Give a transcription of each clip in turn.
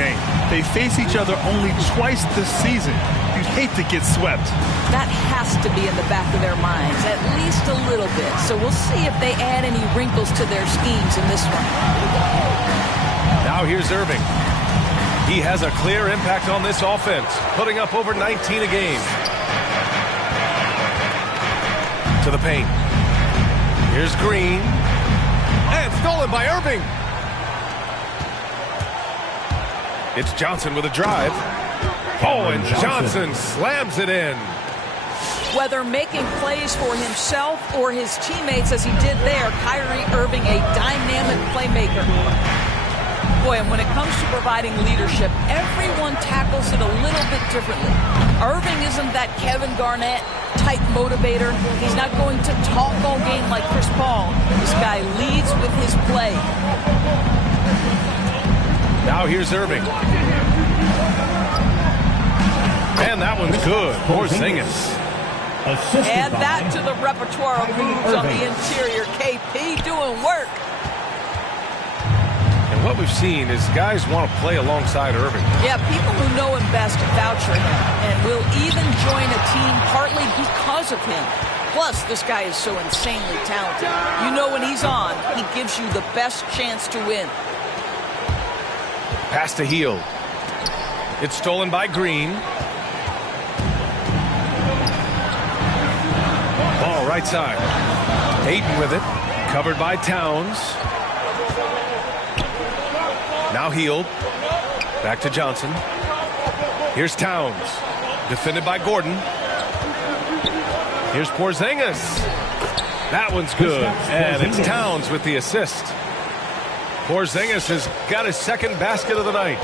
game. They face each other only twice this season. You'd hate to get swept. That has to be in the back of their minds, at least a little bit. So we'll see if they add any wrinkles to their schemes in this one. Now here's Irving. He has a clear impact on this offense, putting up over 19 a game. To the paint. Here's Green. And stolen by Irving. It's Johnson with a drive. Oh, and Johnson slams it in. Whether making plays for himself or his teammates as he did there, Kyrie Irving, a dynamic playmaker. Boy, and when it comes to providing leadership, everyone tackles it a little bit differently. Irving isn't that Kevin Garnett type motivator. He's not going to talk all game like Chris Paul. This guy leads with his play. Now here's Irving. And that one's good. Porzingis. Add that to the repertoire of moves on the interior. KP doing work. And what we've seen is guys want to play alongside Irving. Yeah, people who know him best vouch for him and will even join a team partly because of him. Plus, this guy is so insanely talented. You know when he's on, he gives you the best chance to win. Pass to Hield. It's stolen by Green. Ball right side. Ayton with it. Covered by Towns. Now Hield. Back to Johnson. Here's Towns. Defended by Gordon. Here's Porzingis. That one's good. And it's Towns with the assist. Porzingis has got his second basket of the night.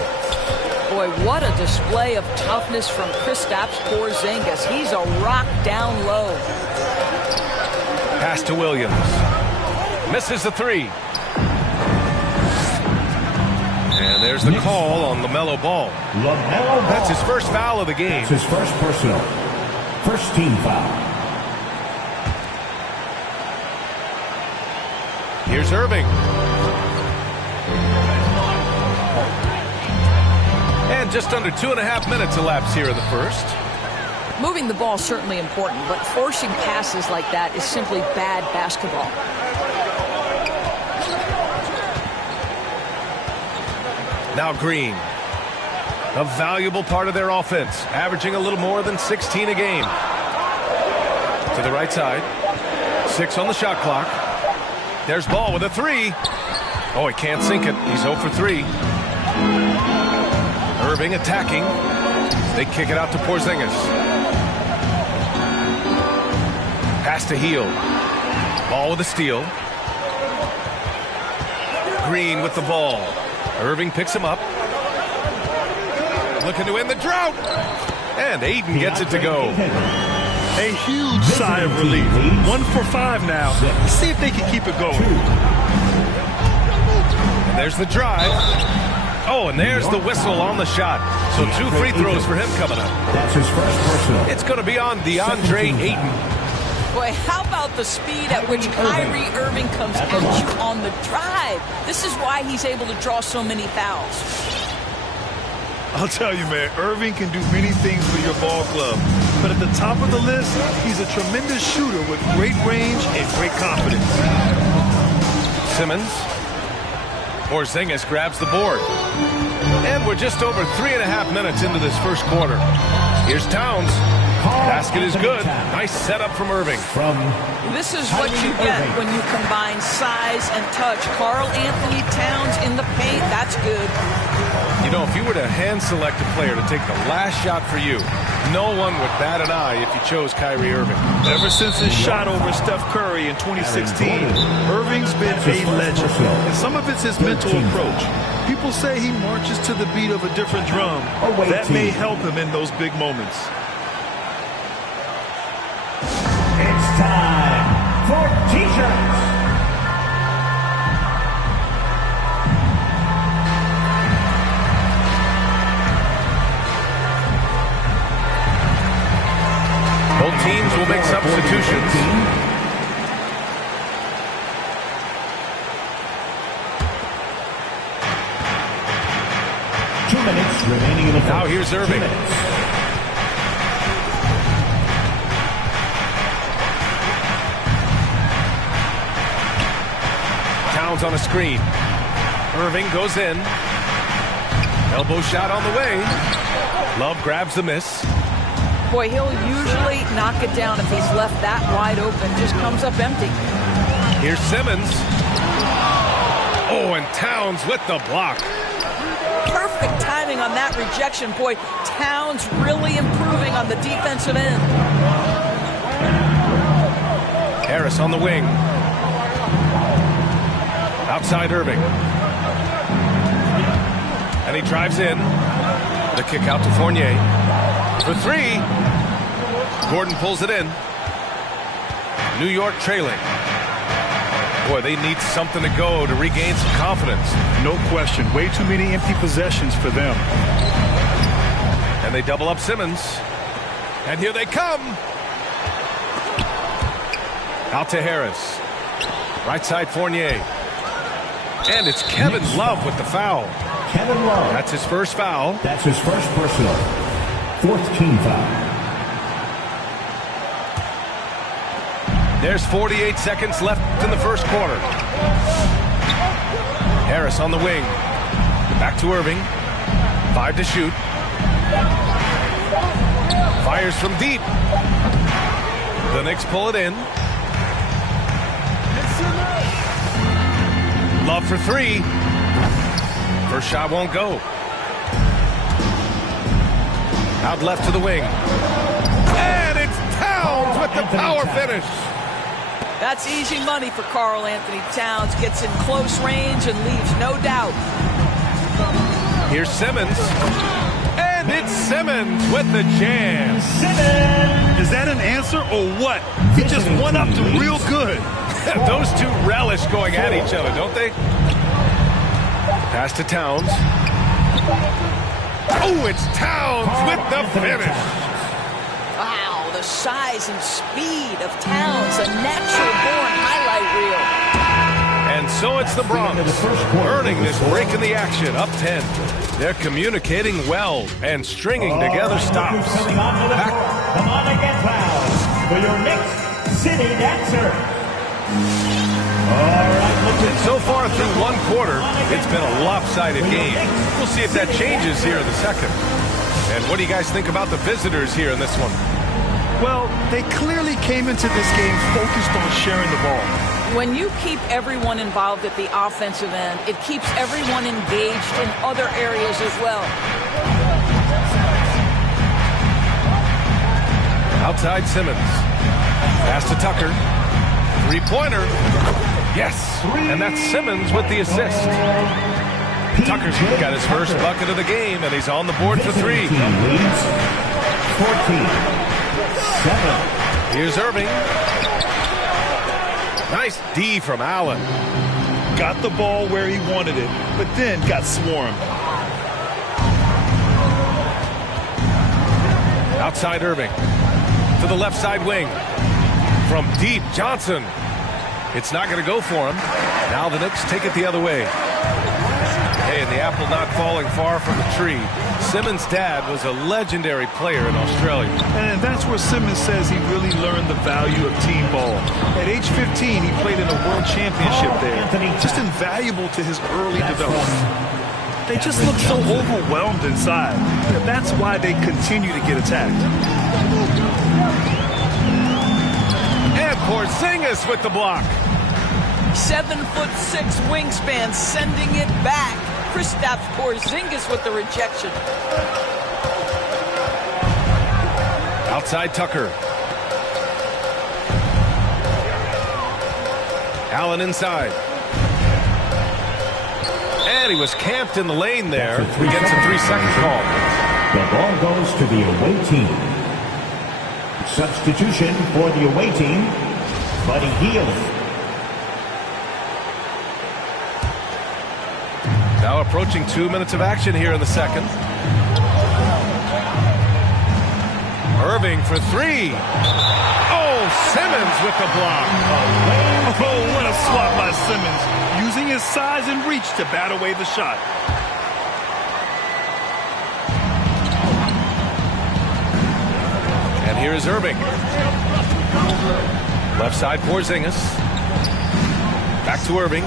Boy, what a display of toughness from Kristaps Porzingis. He's a rock down low. Pass to Williams. Misses the three. And there's the call on LaMelo Ball. That's his first foul of the game. That's his first personal. First team foul. Here's Irving. And just under 2.5 minutes elapsed here in the first. Moving the ball is certainly important, but forcing passes like that is simply bad basketball. Now Green. A valuable part of their offense, averaging a little more than 16 a game. To the right side. 6 on the shot clock. There's Ball with a three. Oh, he can't sink it. He's 0 for 3. Irving attacking. They kick it out to Porzingis. Pass to Hield. Ball with a steal. Green with the ball. Irving picks him up. Looking to end the drought. And Ayton gets it to go. A huge sigh of relief. 1 for 5 now. Let's see if they can keep it going. And there's the drive. Oh, and there's the whistle on the shot. So 2 free throws for him coming up. That's his first personal. It's going to be on DeAndre Ayton. Boy, how about the speed at which Kyrie Irving comes at you on the drive? This is why he's able to draw so many fouls. I'll tell you, man, Irving can do many things for your ball club. But at the top of the list, he's a tremendous shooter with great range and great confidence. Simmons. Porzingis grabs the board. And we're just over 3.5 minutes into this first quarter. Here's Towns. Basket is good. Nice setup from Irving. This is what you get when you combine size and touch. Karl Anthony Towns in the paint, that's good. You know, if you were to hand select a player to take the last shot for you, no one would bat an eye if you chose Kyrie Irving. Ever since his shot over Steph Curry in 2016, Irving's been a legend. And some of it's his mental approach. People say he marches to the beat of a different drum. That may help him in those big moments. It's time for T-shirts. Both teams will make substitutions. 2 minutes remaining in the first. Now here's Irving. 2 minutes. Towns on a screen. Irving goes in. Elbow shot on the way. Love grabs the miss. Boy, he'll usually knock it down if he's left that wide open. Just comes up empty. Here's Simmons. Oh, and Towns with the block. Perfect timing on that rejection. Boy, Towns really improving on the defensive end. Harris on the wing. Outside Irving. And he drives in. The kick out to Fournier. For three. Gordon pulls it in. New York trailing. Boy, they need something to go to regain some confidence. No question. Way too many empty possessions for them. And they double up Simmons. And here they come. Out to Harris. Right side Fournier. And it's Kevin Love with the foul. Kevin Love. That's his first foul. That's his first personal. 4th team foul. There's 48 seconds left in the first quarter. Harris on the wing. Back to Irving. 5 to shoot. Fires from deep. The Knicks pull it in. Love for three. First shot won't go. Out left to the wing. And it's Towns with the power finish. That's easy money for Karl Anthony Towns. Gets in close range and leaves no doubt. Here's Simmons. And it's Simmons with the jam. Is that an answer or what? He just went up to real good. Those two relish going at each other, don't they? Pass to Towns. Oh, it's Towns with the finish. Wow, the size and speed of Towns, a natural-born highlight reel. And so it's the Bronx earning this break in the action, up 10. They're communicating well and stringing together stops. Coming on to the court. Come on and get loud for your next city dancer. And so far through one quarter, it's been a lopsided game. We'll see if that changes here in the second. And what do you guys think about the visitors here in this one? Well, they clearly came into this game focused on sharing the ball. When you keep everyone involved at the offensive end, it keeps everyone engaged in other areas as well. Outside Simmons. Pass to Tucker. Three-pointer. Yes. And that's Simmons with the assist. Tucker's got his first bucket of the game, and he's on the board for three. 14-7. Here's Irving. Nice D from Allen. Got the ball where he wanted it, but then got swarmed. Outside Irving. To the left side wing. From deep, Johnson. It's not going to go for him. Now the Knicks take it the other way. Hey, and the apple not falling far from the tree. Simmons' dad was a legendary player in Australia. And that's where Simmons says he really learned the value of team ball. At age 15, he played in a world championship there. Just invaluable to his early development. They just look so overwhelmed inside. That's why they continue to get attacked. And Porzingis with the block. 7'6" wingspan, sending it back. Kristaps Porzingis with the rejection. Outside Tucker. Allen inside. And he was camped in the lane there. He gets a 3-second call. The ball goes to the away team. Substitution for the away team, Buddy Hield. Now approaching 2 minutes of action here in the second. Irving for three. Oh, Simmons with the block. Oh, what a swat by Simmons. Using his size and reach to bat away the shot. Here is Irving. Left side, Porzingis. Back to Irving.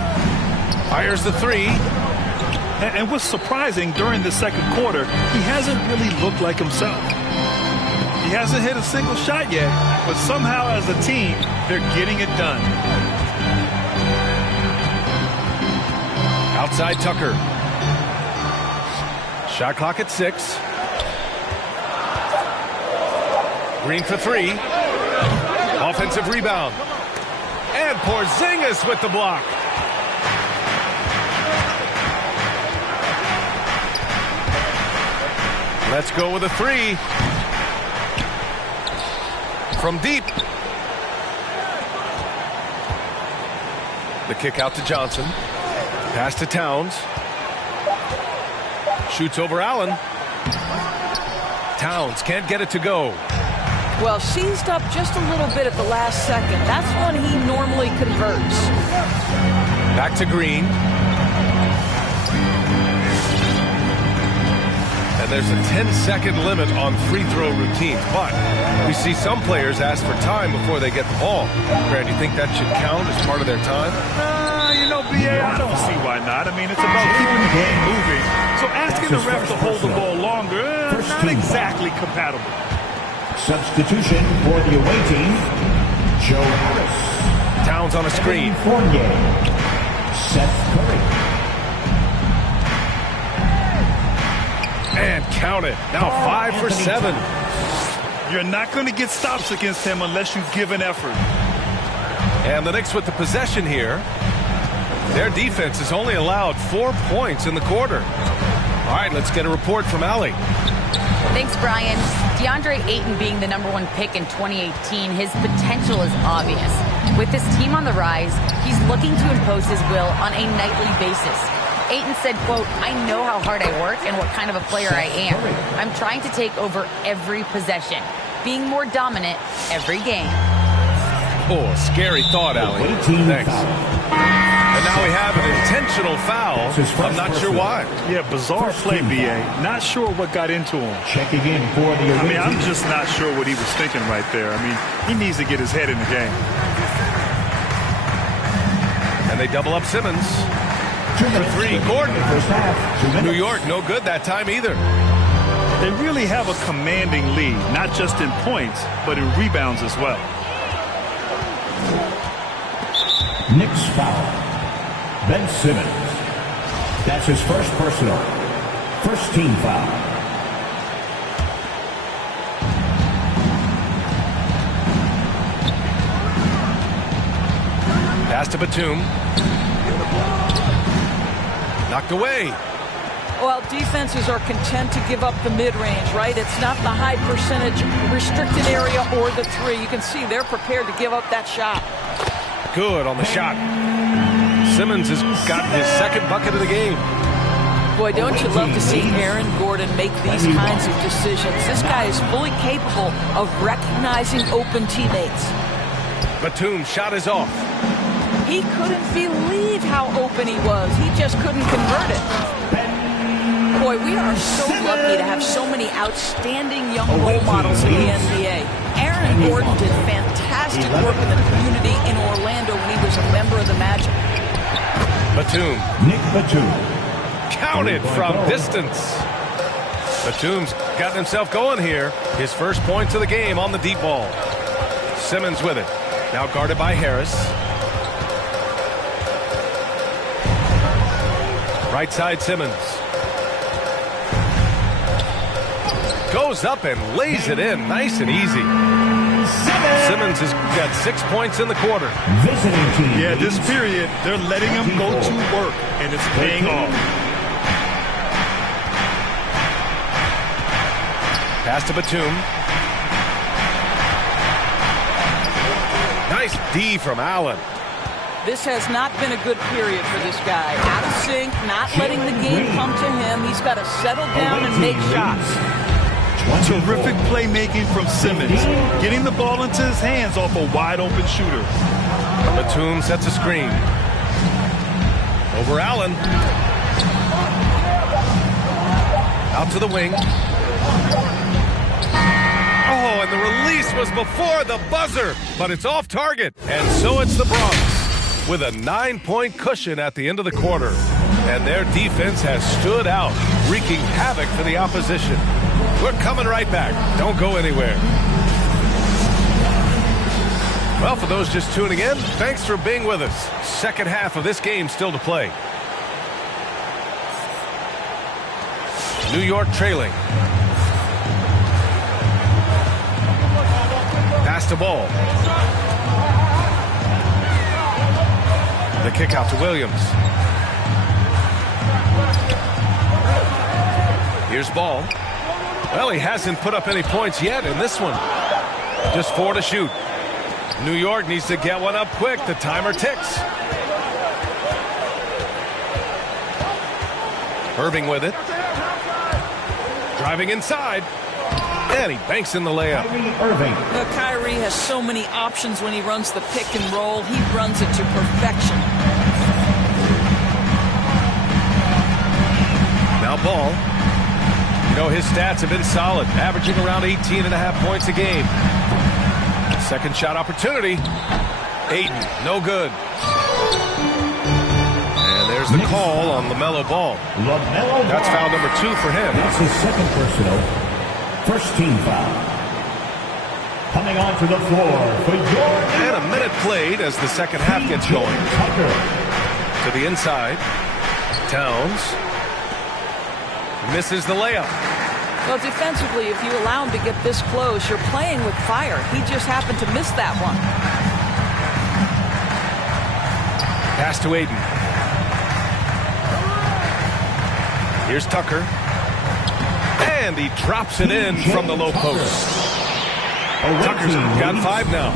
Fires the three. And what's surprising, during the second quarter, he hasn't really looked like himself. He hasn't hit a single shot yet, but somehow as a team, they're getting it done. Outside Tucker. Shot clock at 6. Green for 3. Offensive rebound. And Porzingis with the block. Let's go with a 3. From deep. The kick out to Johnson. Pass to Towns. Shoots over Allen. Towns can't get it to go. Well, seized up just a little bit at the last second. That's when he normally converts. Back to Green. And there's a 10-second limit on free throw routines, but we see some players ask for time before they get the ball. Brad, do you think that should count as part of their time? You know, B.A., I don't see why not. I mean, it's about keeping the game moving. So asking the ref to hold the ball longer, not exactly compatible. Substitution for the away team, Joe Harris. Towns on a screen. Fournier. Seth Curry. And count it. Now 5 for 7. You're not going to get stops against him unless you give an effort. And the Knicks with the possession here. Their defense has only allowed 4 points in the quarter. All right, let's get a report from Allie. Thanks, Brian. DeAndre Ayton being the #1 pick in 2018, his potential is obvious. With his team on the rise, he's looking to impose his will on a nightly basis. Ayton said, quote, "I know how hard I work and what kind of a player I am. I'm trying to take over every possession, being more dominant every game." Oh, scary thought, Allie. Thanks. And now we have an intentional foul. I'm not sure why. Yeah, bizarre play, B.A. Not sure what got into him. Checking in for the away team. I'm just not sure what he was thinking right there. I mean, he needs to get his head in the game. And they double up Simmons. For 3, Gordon. New York, no good that time either. They really have a commanding lead, not just in points, but in rebounds as well. Knicks foul. Ben Simmons. That's his first personal. First team foul. Pass to Batum. Knocked away. Well, defenses are content to give up the mid-range, right? It's not the high percentage restricted area or the 3. You can see they're prepared to give up that shot. Good on the shot. Simmons has got his second bucket of the game. Boy, don't you love to see Aaron Gordon make these kinds of decisions. This guy is fully capable of recognizing open teammates. Batum's shot is off. He couldn't believe how open he was. He just couldn't convert it. Boy, we are so lucky to have so many outstanding young role models in the NBA. Aaron Gordon did fantastic work in the community in Orlando when he was a member of the Magic. Batum. Nick Batum. Counted from distance. Batum's gotten himself going here. His first points of the game on the deep ball. Simmons with it. Now guarded by Harris. Right side Simmons. Goes up and lays it in nice and easy. Simmons has got 6 points in the quarter. Visiting team. Yeah, this period, they're letting him go to work, and it's paying off. Pass to Batum. Nice D from Allen. This has not been a good period for this guy. Out of sync, not letting the game come to him. He's got to settle down and make shots. Terrific playmaking from Simmons, getting the ball into his hands off a wide-open shooter. Batum sets a screen. Over Allen. Out to the wing. Oh, Oh, and the release was before the buzzer, but it's off target. And so it's the Bronx with a 9-point cushion at the end of the quarter. And their defense has stood out, wreaking havoc for the opposition. We're coming right back. Don't go anywhere. Well, for those just tuning in, thanks for being with us. Second half of this game still to play. New York trailing. Pass the ball. The kick out to Williams. Here's Ball. Well, he hasn't put up any points yet in this one. Just 4 to shoot. New York needs to get one up quick. The timer ticks. Irving with it. Driving inside. And he banks in the layup. Kyrie has so many options when he runs the pick and roll. He runs it to perfection. Now Ball. You know, his stats have been solid, averaging around 18.5 points a game. Second shot opportunity. Ayton, no good. And there's the call on LaMelo Ball. That's foul number 2 for him. That's his second personal. First team foul. Coming onto the floor for your... And a minute played as the second half gets going. To the inside. Towns. Misses the layup. Well, defensively, if you allow him to get this close, you're playing with fire. He just happened to miss that one. Pass to Ayton. Here's Tucker. And he drops it in from the low post. Tucker's got 5 now.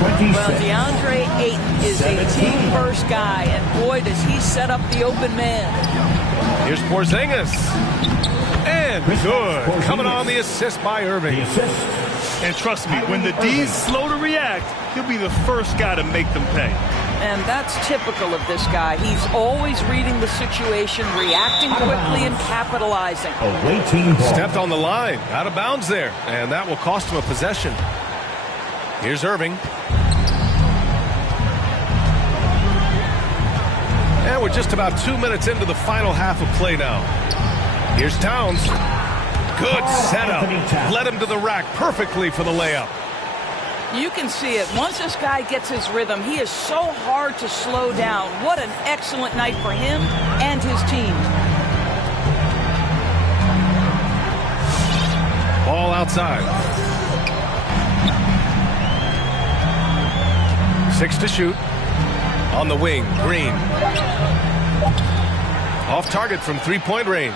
Well, DeAndre Ayton is a team-first guy, and boy, does he set up the open man. Here's Porzingis. And good. Coming on the assist by Irving. And trust me, when the D's slow to react, he'll be the first guy to make them pay. And that's typical of this guy. He's always reading the situation, reacting quickly, and capitalizing. Stepped on the line. Out of bounds there. And that will cost him a possession. Here's Irving. And we're just about 2 minutes into the final half of play now. Here's Towns. Good setup. Led him to the rack perfectly for the layup. You can see it. Once this guy gets his rhythm, he is so hard to slow down. What an excellent night for him and his team. Ball outside. 6 to shoot. On the wing, Green. Off target from 3-point range.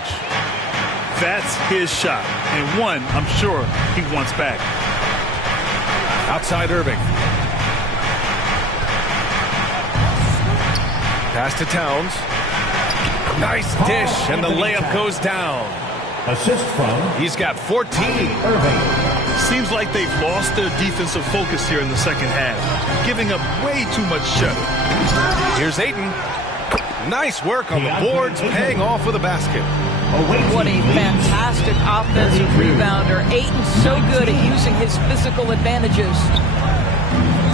That's his shot. And one, I'm sure, he wants back. Outside Irving. Pass to Towns. Nice dish, and the layup goes down. Assist from... He's got 14. Irving. Seems like they've lost their defensive focus here in the second half, giving up way too much shuttle. Here's Ayton. Nice work on the boards, paying off with a basket. What a fantastic offensive rebounder. Ayton's so good at using his physical advantages.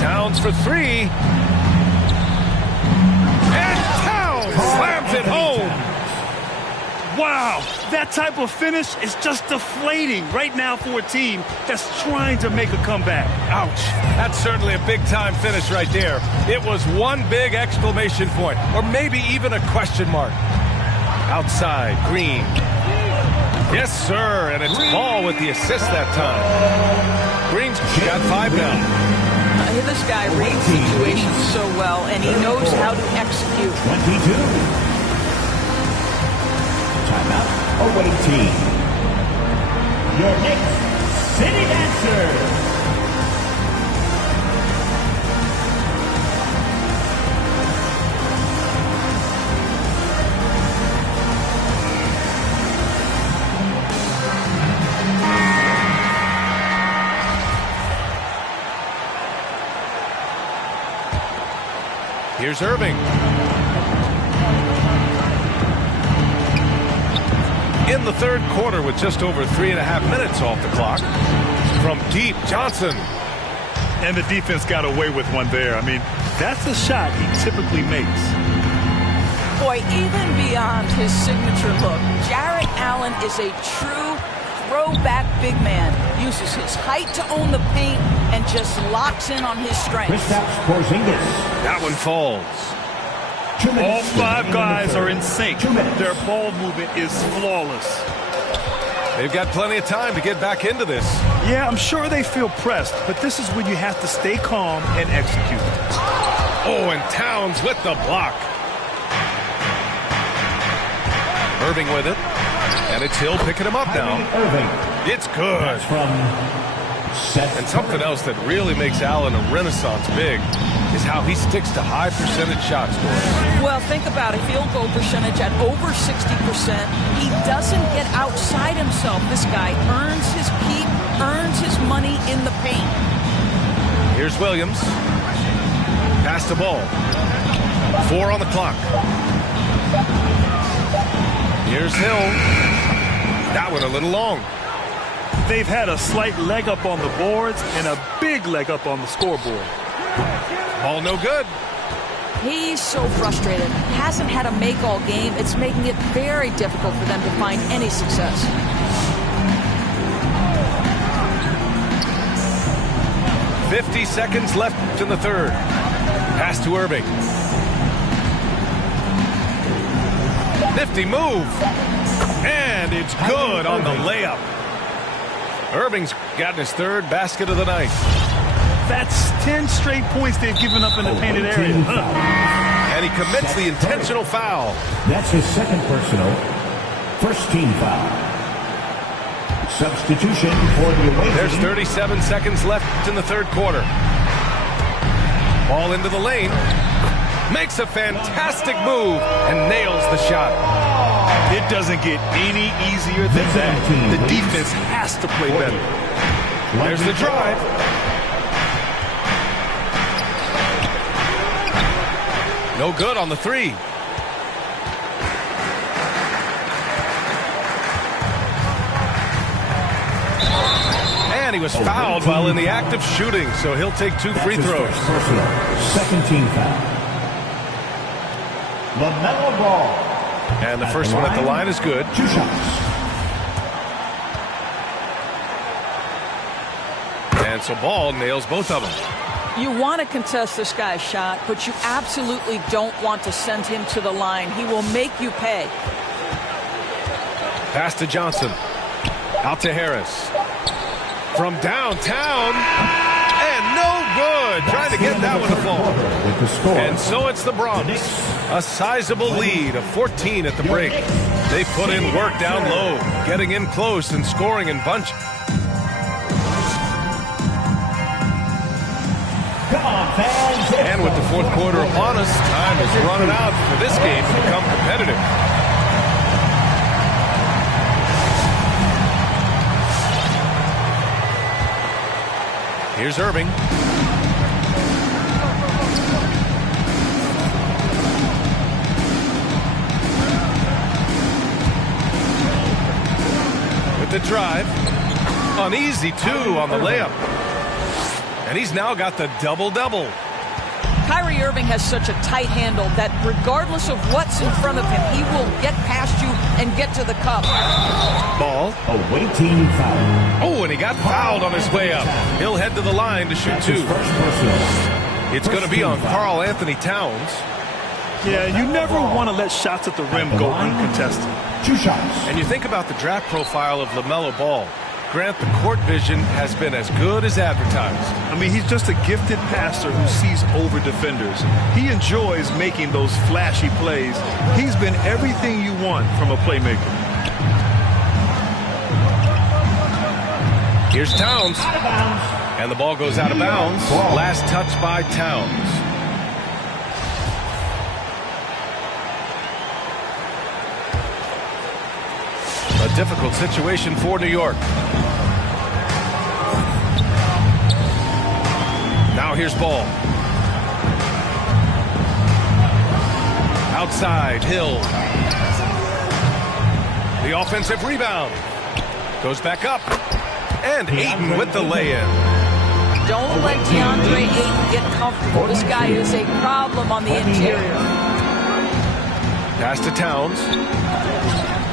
Towns for 3. And Towns slams it home. Wow, that type of finish is just deflating right now for a team that's trying to make a comeback. Ouch. That's certainly a big-time finish right there. It was one big exclamation point, or maybe even a question mark. Outside, Green. Yes, sir, and it's Ball with the assist that time. Green's got 5 now. This guy reads situations so well, and he knows how to execute. 22. Timeout awaiting. Your next City Dancer. Here's Irving. In the third quarter with just over 3.5 minutes off the clock. From deep, Johnson. And the defense got away with one there. I mean, that's the shot he typically makes. Boy, even beyond his signature look, Jarrett Allen is a true throwback big man. Uses his height to own the paint and just locks in on his strength. That one falls. All five guys are in sync. Their ball movement is flawless. They've got plenty of time to get back into this. Yeah, I'm sure they feel pressed, but this is when you have to stay calm and execute. Oh, and Towns with the block. Irving with it. And it's Hill picking him up now. It's good. And something else that really makes Allen a renaissance big is how he sticks to high percentage shots. Well, think about it. Field goal percentage at over 60%. He doesn't get outside himself. This guy earns his keep, earns his money in the paint. Here's Williams. Pass the ball. 4 on the clock. Here's Hill. That one a little long. They've had a slight leg up on the boards and a big leg up on the scoreboard. Ball no good. He's so frustrated. Hasn't had a make all game. It's making it very difficult for them to find any success. "50 seconds left in the third. Pass to Irving. Nifty move. And it's good on the layup. Irving's gotten his third basket of the night. That's 10 straight points they've given up in the painted area. And he commits the intentional foul. That's his second personal. First team foul. Substitution for the away team. There's 37 seconds left in the third quarter. Ball into the lane. Makes a fantastic move and nails the shot. It doesn't get any easier than that. The defense has to play better. There's the drive. No good on the three. And he was fouled while in the act of shooting, so he'll take 2 free throws. Second team foul. LaMelo Ball. And the first one at the line is good. 2 shots. And so Ball nails both of them. You want to contest this guy's shot, but you absolutely don't want to send him to the line. He will make you pay. Pass to Johnson. Out to Harris. From downtown. And no good. Trying to get that one to fall. And so it's the Bronx. A sizable lead of 14 at the break. They put in work down low, getting in close and scoring in bunch. And with the fourth quarter upon us, time is running out for this game to become competitive. Here's Irving. With the drive. Uneasy, too, on the layup. And he's now got the double-double. Kyrie Irving has such a tight handle that regardless of what's in front of him, he will get past you and get to the cup. Ball. Away team foul. Oh, and he got fouled on his way up. He'll head to the line to shoot 2. It's going to be on Karl Anthony Towns. Yeah, you never want to let shots at the rim go uncontested. 2 shots. And you think about the draft profile of LaMelo Ball. Grant, the court vision has been as good as advertised. I mean, he's just a gifted passer who sees over defenders. He enjoys making those flashy plays. He's been everything you want from a playmaker. Here's Towns. And the ball goes out of bounds. Last touch by Towns. A difficult situation for New York. Now here's Ball. Outside, Hill. The offensive rebound. Goes back up. And Ayton with the lay-in. Don't let DeAndre Ayton get comfortable. This guy is a problem on the interior. Pass to Towns.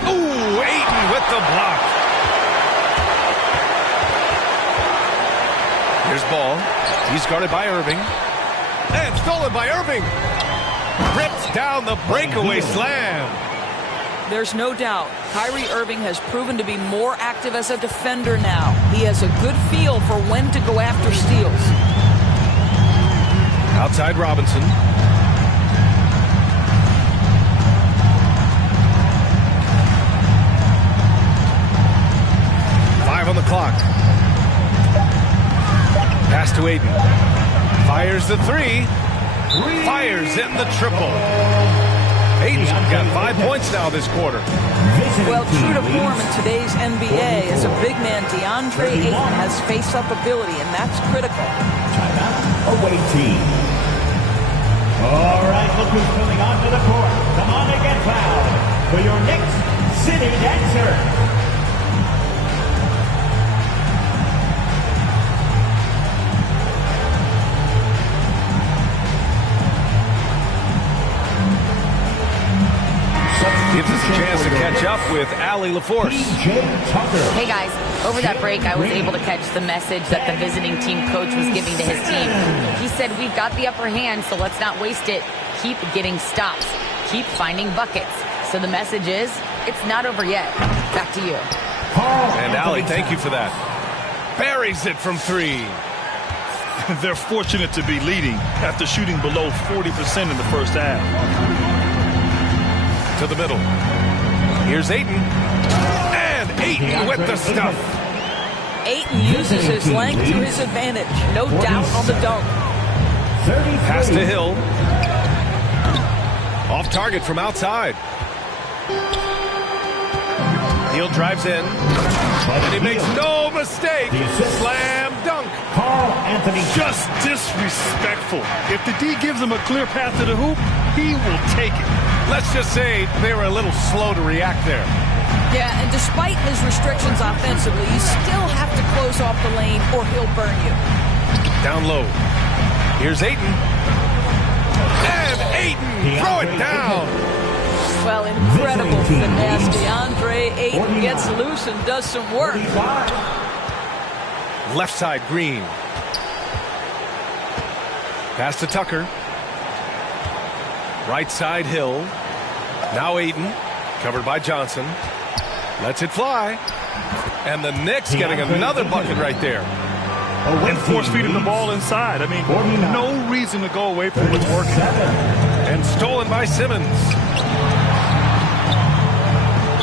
Ooh, Ayton with the block. Here's Ball. He's guarded by Irving. And stolen by Irving. Rips down the breakaway slam. There's no doubt Kyrie Irving has proven to be more active as a defender now. He has a good feel for when to go after steals. Outside Robinson. Five on the clock. Pass to Ayton. Fires the three. Fires in the triple. Ayton's got 5 points now this quarter. Well, true to form in today's NBA, as a big man, DeAndre Ayton has face-up ability, and that's critical. Timeout, away team. All right, look who's coming onto the court. Come on and get fouled for your next city dancer. Gives us a chance to catch up with Allie LaForce. Hey guys, over that break I was able to catch the message that the visiting team coach was giving to his team. He said, we've got the upper hand, so let's not waste it. Keep getting stops. Keep finding buckets. So the message is, it's not over yet. Back to you. And Allie, thank you for that. Buries it from three. They're fortunate to be leading after shooting below 40% in the first half. To the middle. Here's Ayton. And Ayton with the stuff. Ayton uses his length to his advantage. No doubt on the dunk. Pass to Hill. Off target from outside. Hill drives in. And he makes no mistake. Slam dunk. Just disrespectful. If the D gives him a clear path to the hoop, he will take it. Let's just say they were a little slow to react there. Yeah, and despite his restrictions offensively, you still have to close off the lane or he'll burn you. Down low. Here's Ayton. And Ayton, throw it down. Well, incredible finesse. DeAndre Ayton gets loose and does some work. Left side, Green. Pass to Tucker. Right side, Hill. Now Ayton, covered by Johnson. Lets it fly. And the Knicks getting another bucket right there. And force feeding the ball inside. I mean, no reason to go away from what's working. And stolen by Simmons.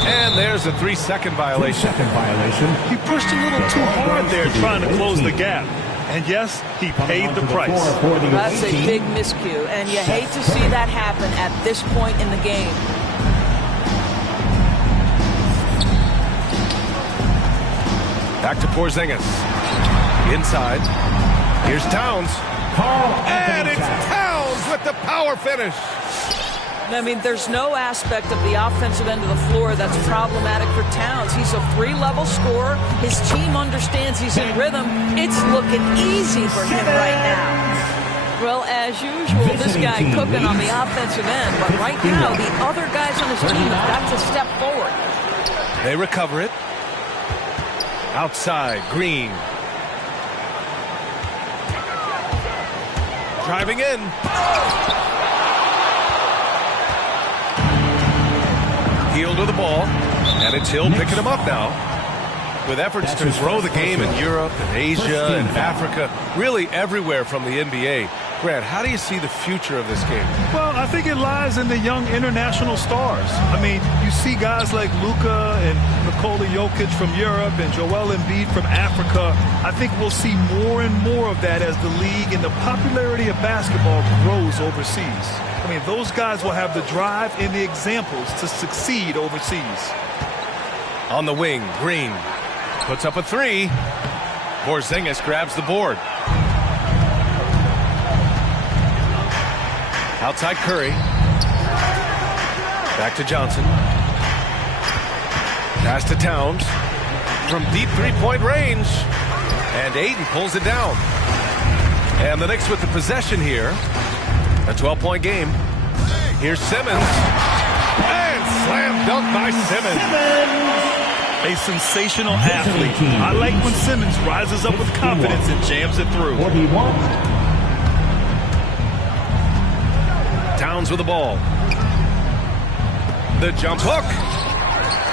And there's a 3-second violation. He pushed a little too hard there trying to close the gap. And yes, he paid the price. That's a big miscue, and you hate to see that happen at this point in the game. Back to Porzingis. Inside. Here's Towns. And it's Towns with the power finish. I mean, there's no aspect of the offensive end of the floor that's problematic for Towns. He's a 3-level scorer. His team understands he's in rhythm. It's looking easy for him right now. Well, as usual, this guy cooking on the offensive end. But right now, the other guys on his team have got to step forward. They recover it. Outside, Green. Driving in. Hill to the ball, and it's Hill picking him up now. With efforts to grow the game in Europe and Asia and Africa, really everywhere from the NBA. Grant, how do you see the future of this game? Well, I think it lies in the young international stars. I mean, you see guys like Luka and Nikola Jokic from Europe and Joel Embiid from Africa. I think we'll see more and more of that as the league and the popularity of basketball grows overseas. I mean, those guys will have the drive and the examples to succeed overseas. On the wing, Green puts up a three. Porzingis grabs the board. Outside Curry. Back to Johnson. Pass to Towns. from deep three-point range. And Ayton pulls it down. And the Knicks with the possession here. A 12-point game. Here's Simmons. And slam dunk by Simmons. A sensational athlete. I like when Simmons rises up with confidence and jams it through. 41. Towns with the ball. The jump hook.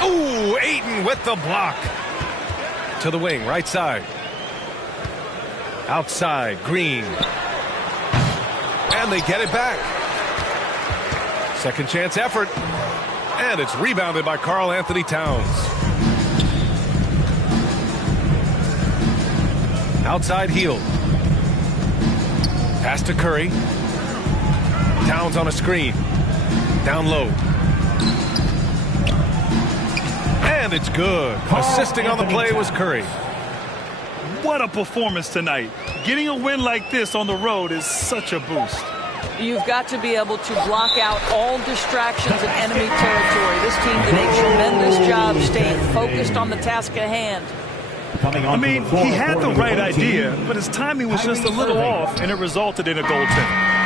Ooh, Ayton with the block. To the wing, right side. Outside, Green. And they get it back. Second chance effort. And it's rebounded by Karl Anthony Towns. Outside heel. Pass to Curry. Towns on a screen. Down low. And it's good. Assisting on the play was Curry. What a performance tonight. Getting a win like this on the road is such a boost. You've got to be able to block out all distractions in enemy territory. This team did a tremendous job staying focused on the task at hand. I mean, he had the right idea, but his timing was just a little off, and it resulted in a goaltender.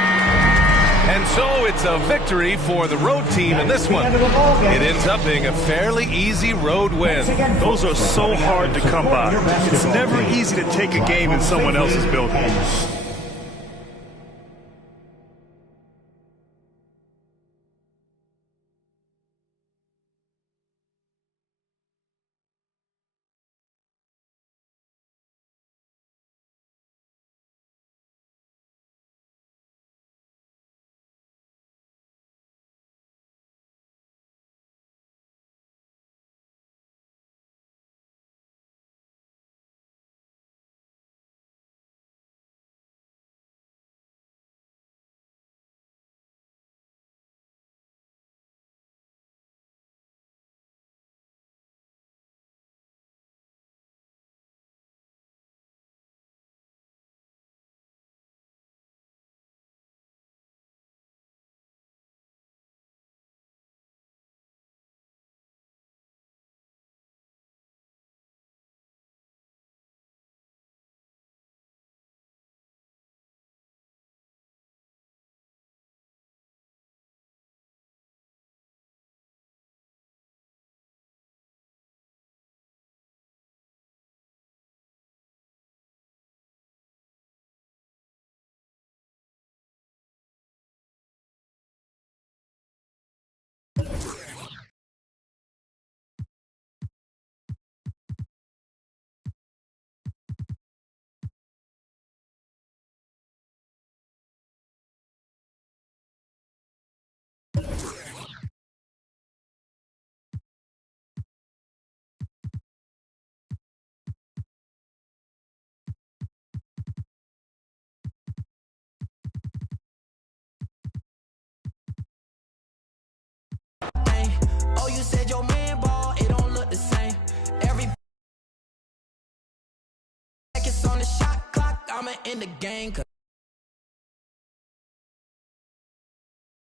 And so it's a victory for the road team in this one. It ends up being a fairly easy road win. Those are so hard to come by. It's never easy to take a game in someone else's building. Oh, you said your man ball, it don't look the same. Every seconds on the shot clock, I'ma end the game.